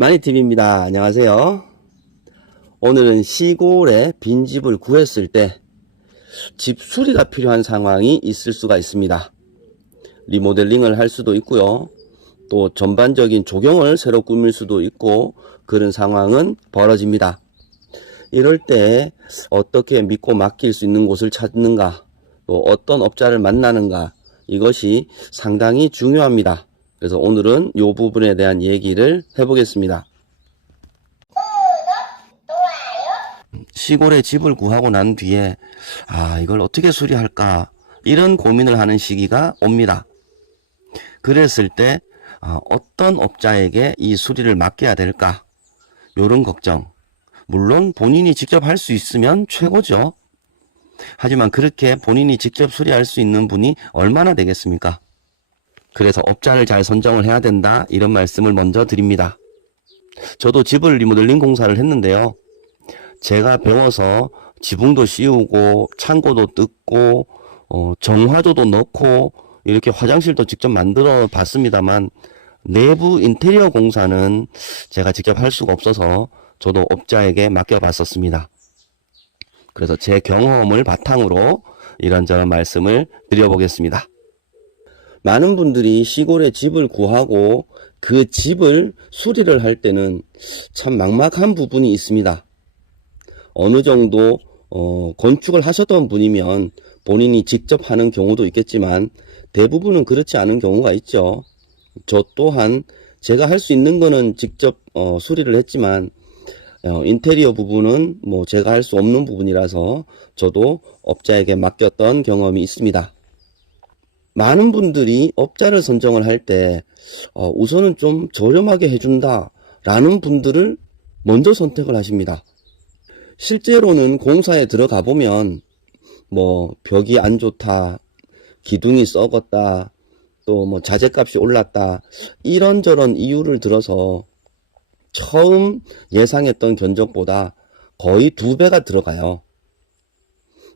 마니TV입니다. 안녕하세요. 오늘은 시골에 빈집을 구했을 때 집 수리가 필요한 상황이 있을 수가 있습니다. 리모델링을 할 수도 있고요. 또 전반적인 조경을 새로 꾸밀 수도 있고 그런 상황은 벌어집니다. 이럴 때 어떻게 믿고 맡길 수 있는 곳을 찾는가 또 어떤 업자를 만나는가 이것이 상당히 중요합니다. 그래서 오늘은 이 부분에 대한 얘기를 해보겠습니다. 시골에 집을 구하고 난 뒤에 아 이걸 어떻게 수리할까 이런 고민을 하는 시기가 옵니다. 그랬을 때 아, 어떤 업자에게 이 수리를 맡겨야 될까 요런 걱정 물론 본인이 직접 할 수 있으면 최고죠. 하지만 그렇게 본인이 직접 수리할 수 있는 분이 얼마나 되겠습니까? 그래서 업자를 잘 선정을 해야 된다 이런 말씀을 먼저 드립니다. 저도 집을 리모델링 공사를 했는데요. 제가 배워서 지붕도 씌우고 창고도 뜯고 어, 정화조도 넣고 이렇게 화장실도 직접 만들어 봤습니다만 내부 인테리어 공사는 제가 직접 할 수가 없어서 저도 업자에게 맡겨 봤었습니다. 그래서 제 경험을 바탕으로 이런저런 말씀을 드려보겠습니다. 많은 분들이 시골에 집을 구하고 그 집을 수리를 할 때는 참 막막한 부분이 있습니다. 어느 정도 어, 건축을 하셨던 분이면 본인이 직접 하는 경우도 있겠지만 대부분은 그렇지 않은 경우가 있죠. 저 또한 제가 할 수 있는 거는 직접 어, 수리를 했지만 어, 인테리어 부분은 뭐 제가 할 수 없는 부분이라서 저도 업자에게 맡겼던 경험이 있습니다. 많은 분들이 업자를 선정을 할때 어, 우선은 좀 저렴하게 해준다 라는 분들을 먼저 선택을 하십니다. 실제로는 공사에 들어가 보면 뭐 벽이 안 좋다, 기둥이 썩었다, 또 뭐 자재값이 올랐다 이런저런 이유를 들어서 처음 예상했던 견적보다 거의 두 배가 들어가요.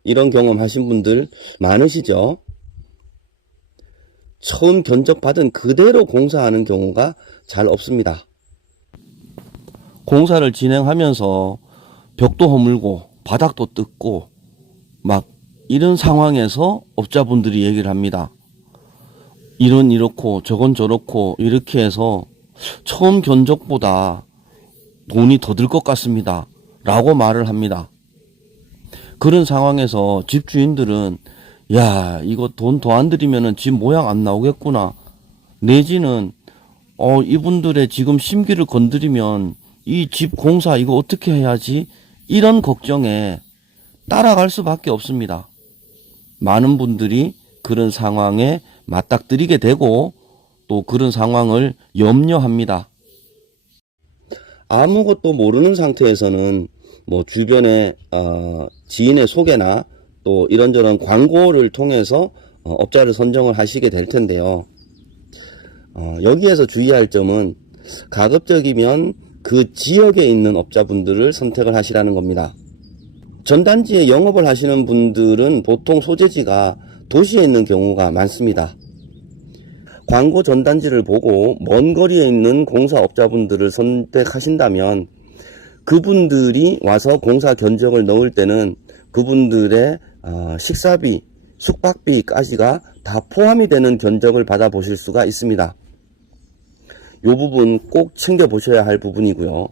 이런 경험 하신 분들 많으시죠? 처음 견적 받은 그대로 공사하는 경우가 잘 없습니다. 공사를 진행하면서 벽도 허물고 바닥도 뜯고 막 이런 상황에서 업자분들이 얘기를 합니다. 이런 이렇고 저건 저렇고 이렇게 해서 처음 견적보다 돈이 더 들 것 같습니다. 라고 말을 합니다. 그런 상황에서 집주인들은 야 이거 돈 더 안 들이면은 집 모양 안 나오겠구나. 내지는 어 이분들의 지금 심기를 건드리면 이 집 공사 이거 어떻게 해야지 이런 걱정에 따라갈 수밖에 없습니다. 많은 분들이 그런 상황에 맞닥뜨리게 되고 또 그런 상황을 염려합니다. 아무것도 모르는 상태에서는 뭐 주변에 어, 지인의 소개나 또 이런저런 광고를 통해서 어, 업자를 선정을 하시게 될 텐데요. 어, 여기에서 주의할 점은 가급적이면 그 지역에 있는 업자분들을 선택을 하시라는 겁니다. 전단지에 영업을 하시는 분들은 보통 소재지가 도시에 있는 경우가 많습니다. 광고 전단지를 보고 먼 거리에 있는 공사업자분들을 선택하신다면 그분들이 와서 공사 견적을 넣을 때는 그분들의 어, 식사비, 숙박비까지가 다 포함이 되는 견적을 받아보실 수가 있습니다. 이 부분 꼭 챙겨보셔야 할 부분이고요.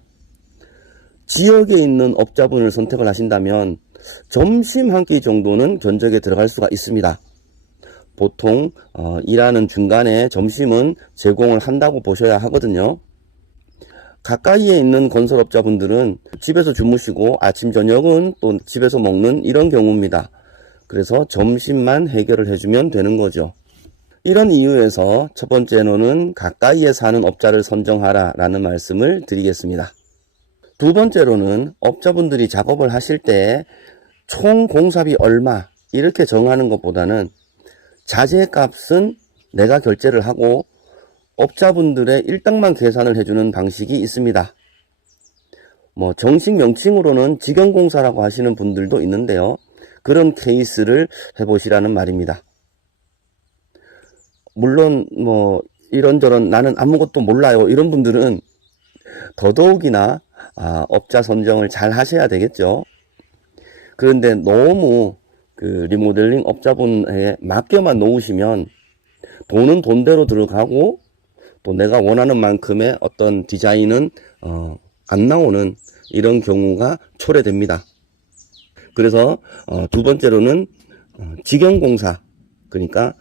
지역에 있는 업자분을 선택을 하신다면 점심 한 끼 정도는 견적에 들어갈 수가 있습니다. 보통 어, 일하는 중간에 점심은 제공을 한다고 보셔야 하거든요. 가까이에 있는 건설업자분들은 집에서 주무시고 아침 저녁은 또 집에서 먹는 이런 경우입니다. 그래서 점심만 해결을 해주면 되는 거죠. 이런 이유에서 첫 번째 로는 가까이에 사는 업자를 선정하라 라는 말씀을 드리겠습니다. 두 번째로는 업자분들이 작업을 하실 때 총 공사비 얼마 이렇게 정하는 것보다는 자재 값은 내가 결제를 하고 업자분들의 일당만 계산을 해주는 방식이 있습니다. 뭐 정식 명칭으로는 직영공사라고 하시는 분들도 있는데요. 그런 케이스를 해보시라는 말입니다. 물론 뭐 이런저런 나는 아무것도 몰라요 이런 분들은 더더욱이나 아, 업자 선정을 잘 하셔야 되겠죠. 그런데 너무 그 리모델링 업자분에 맡겨만 놓으시면 돈은 돈대로 들어가고 또 내가 원하는 만큼의 어떤 디자인은 어, 안 나오는 이런 경우가 초래됩니다. 그래서 어, 두 번째로는 어, 직영공사 그러니까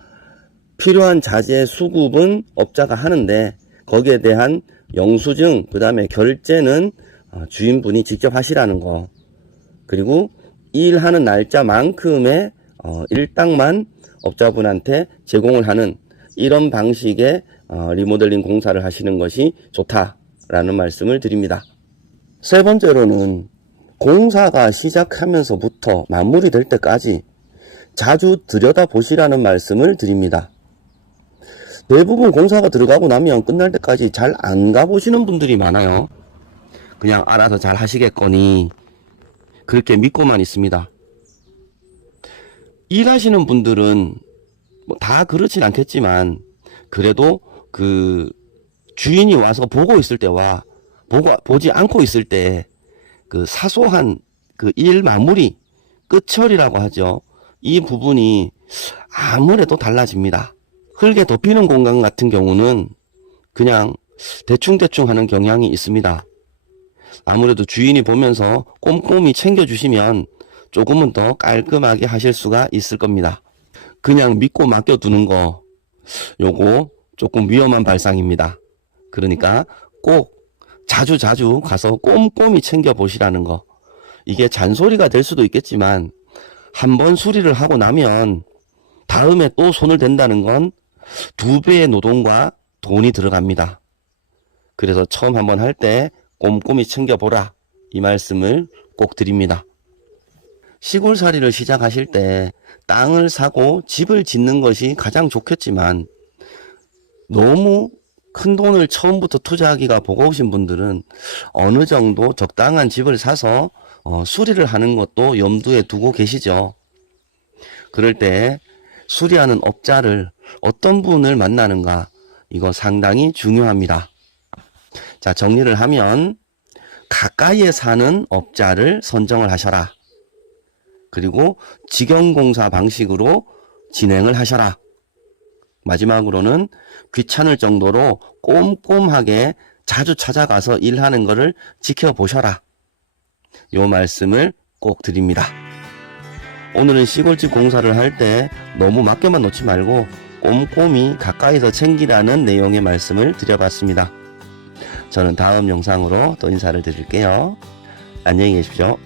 필요한 자재 수급은 업자가 하는데 거기에 대한 영수증 그 다음에 결제는 어, 주인분이 직접 하시라는 거 그리고 일하는 날짜만큼의 어, 일당만 업자분한테 제공을 하는 이런 방식의 어, 리모델링 공사를 하시는 것이 좋다라는 말씀을 드립니다. 세 번째로는 공사가 시작하면서부터 마무리될 때까지 자주 들여다 보시라는 말씀을 드립니다. 대부분 공사가 들어가고 나면 끝날 때까지 잘 안 가보시는 분들이 많아요. 그냥 알아서 잘 하시겠거니 그렇게 믿고만 있습니다. 일하시는 분들은 뭐 다 그렇진 않겠지만 그래도 그 주인이 와서 보고 있을 때와 보고 보지 않고 있을 때 그 사소한 그 일 마무리 끝처리라고 하죠. 이 부분이 아무래도 달라집니다. 흙에 덮이는 공간 같은 경우는 그냥 대충대충 하는 경향이 있습니다. 아무래도 주인이 보면서 꼼꼼히 챙겨주시면 조금은 더 깔끔하게 하실 수가 있을 겁니다. 그냥 믿고 맡겨두는 거, 요거 조금 위험한 발상입니다. 그러니까 꼭 자주 자주 가서 꼼꼼히 챙겨 보시라는 거. 이게 잔소리가 될 수도 있겠지만, 한 번 수리를 하고 나면 다음에 또 손을 댄다는 건 두 배의 노동과 돈이 들어갑니다. 그래서 처음 한번 할 때 꼼꼼히 챙겨보라. 이 말씀을 꼭 드립니다. 시골살이를 시작하실 때 땅을 사고 집을 짓는 것이 가장 좋겠지만 너무 큰 돈을 처음부터 투자하기가 버거우신 분들은 어느 정도 적당한 집을 사서 어, 수리를 하는 것도 염두에 두고 계시죠. 그럴 때 수리하는 업자를 어떤 분을 만나는가 이거 상당히 중요합니다. 자, 정리를 하면 가까이에 사는 업자를 선정을 하셔라. 그리고 직영공사 방식으로 진행을 하셔라. 마지막으로는 귀찮을 정도로 꼼꼼하게 자주 찾아가서 일하는 것을 지켜보셔라. 요 말씀을 꼭 드립니다. 오늘은 시골집 공사를 할 때 너무 맡겨만 놓지 말고 꼼꼼히 가까이서 챙기라는 내용의 말씀을 드려봤습니다. 저는 다음 영상으로 또 인사를 드릴게요. 안녕히 계십시오.